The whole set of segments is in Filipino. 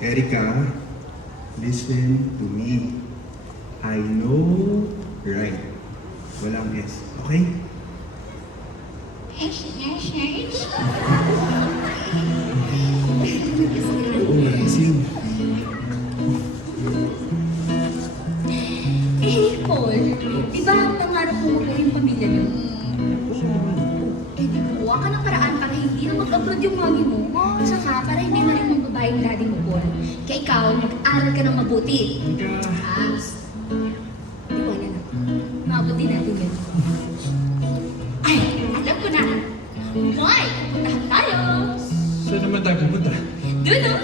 Erica, listen to me. I know right. Walang S. Okay? Oo, magising. Paul, di ba nangarap mo magkaroon yung pamilya niyo? Di gumawa ka ng paraan para hindi na mag-abroad yung mami mo. Saka para hindi na rin magbabae yung daddy mo, Paul. Kaya ikaw, mag-aral ka ng mabuti. Di wala na. Mabuti natin yun. Ay, alam ko na. Why? Puntahan tayo. Saan naman tayo pupunta? Doon, no?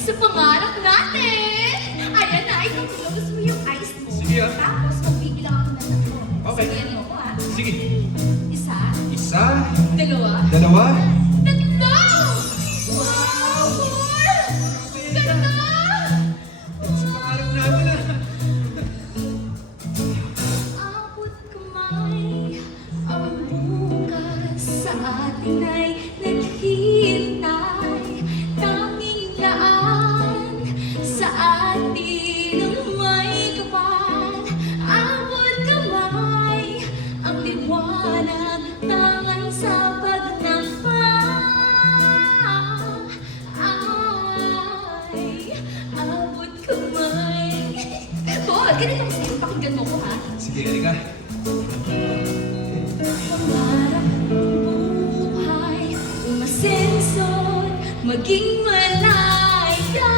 Sa pangarap natin. Ayan na, ikaw close mo yung eyes mo. Sige, ah. Tapos, magbibilang ako ng tatlo. Okay. Sabihan mo ko, ha? Sige. Isa, Isa, dalawa, dalawa, tatlo! Wow, Paul! Ganda! sa pangarap natin ah. Abot kamay, ang bukas sa atin ay naghihintay. Tanging daan sa atin ang may kapal. Abot kamay, ang liwanag tangan sa ay abot kamay. Paul, ganito kasi pakinggan mo ko, ha? Sige, Erika. Pangarap ng buhay, umasenso't maging malaya.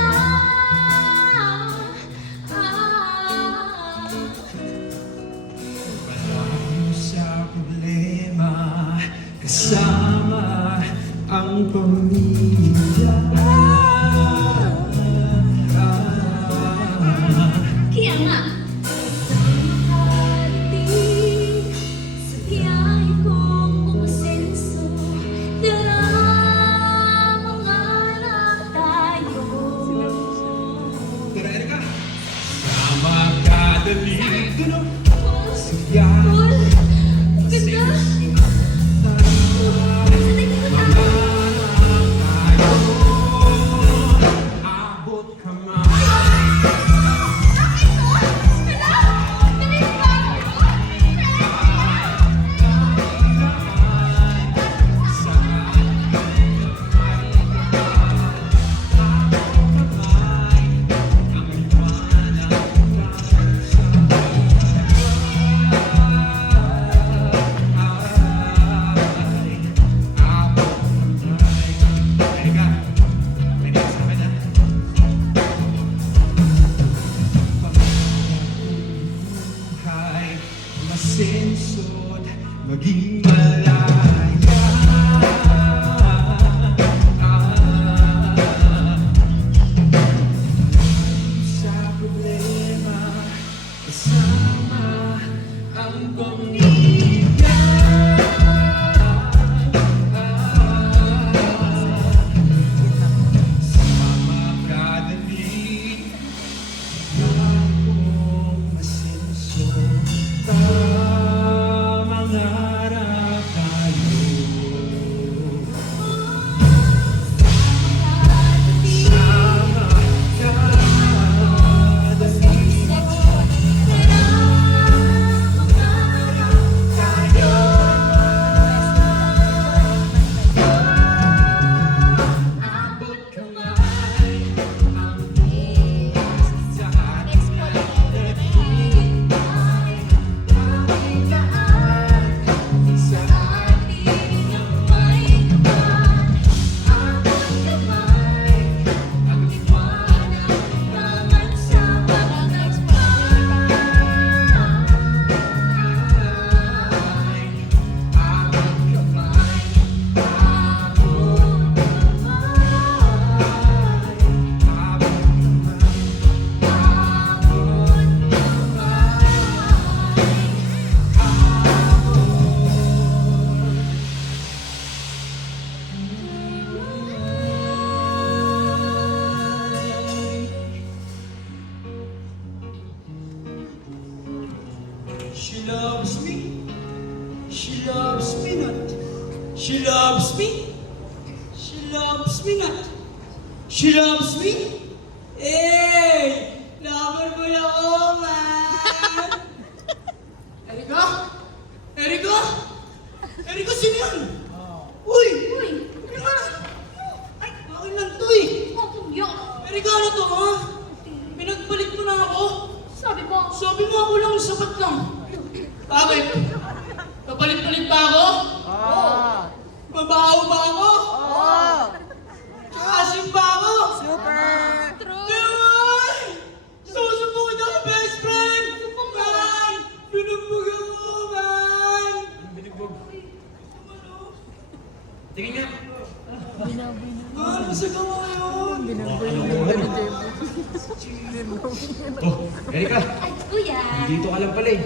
Malayo sa problema, kasama ang pamilya. Kaya nga, harating sa biyahe kong umasenso, tara mangarap tayo. Tara, Erika. Sama ka, dali. Dulo. Paul, Paul, ang ganda. Abot kamay. Masensod, maging malaya. Sa problema, kasama ang pamilya. Sama ka, dali. Akong masenso, mangarap tayo. Sama ka, dali. Abot kamay, ang sa sa ating may kapal. Abot kamay, ang liwanag tangan sa abot kamay, She loves me. She loves me not. She loves me. She loves me not. She loves me? Hey! Lover mo na ako, man! Erika? Erika? Erika, sino yan? Uy! Uy! Ano ba? Ay, akin lang to eh! Huwag mong yak. Erika, ano to, ha? Pinagpalit mo na ako? Sabi mo, Sabi mo ako lang, sapat lang. Bakit? Kapalit-palit pa ako? Mabaho ba ako? Asim ba ako? Diyan! Susubukid ako, best friend! Man! Binugbog ako, man! Binugbog. Tingin nga. Man, masagawa yun! Oh, Erika, ay kuya. dito ka lang pala eh.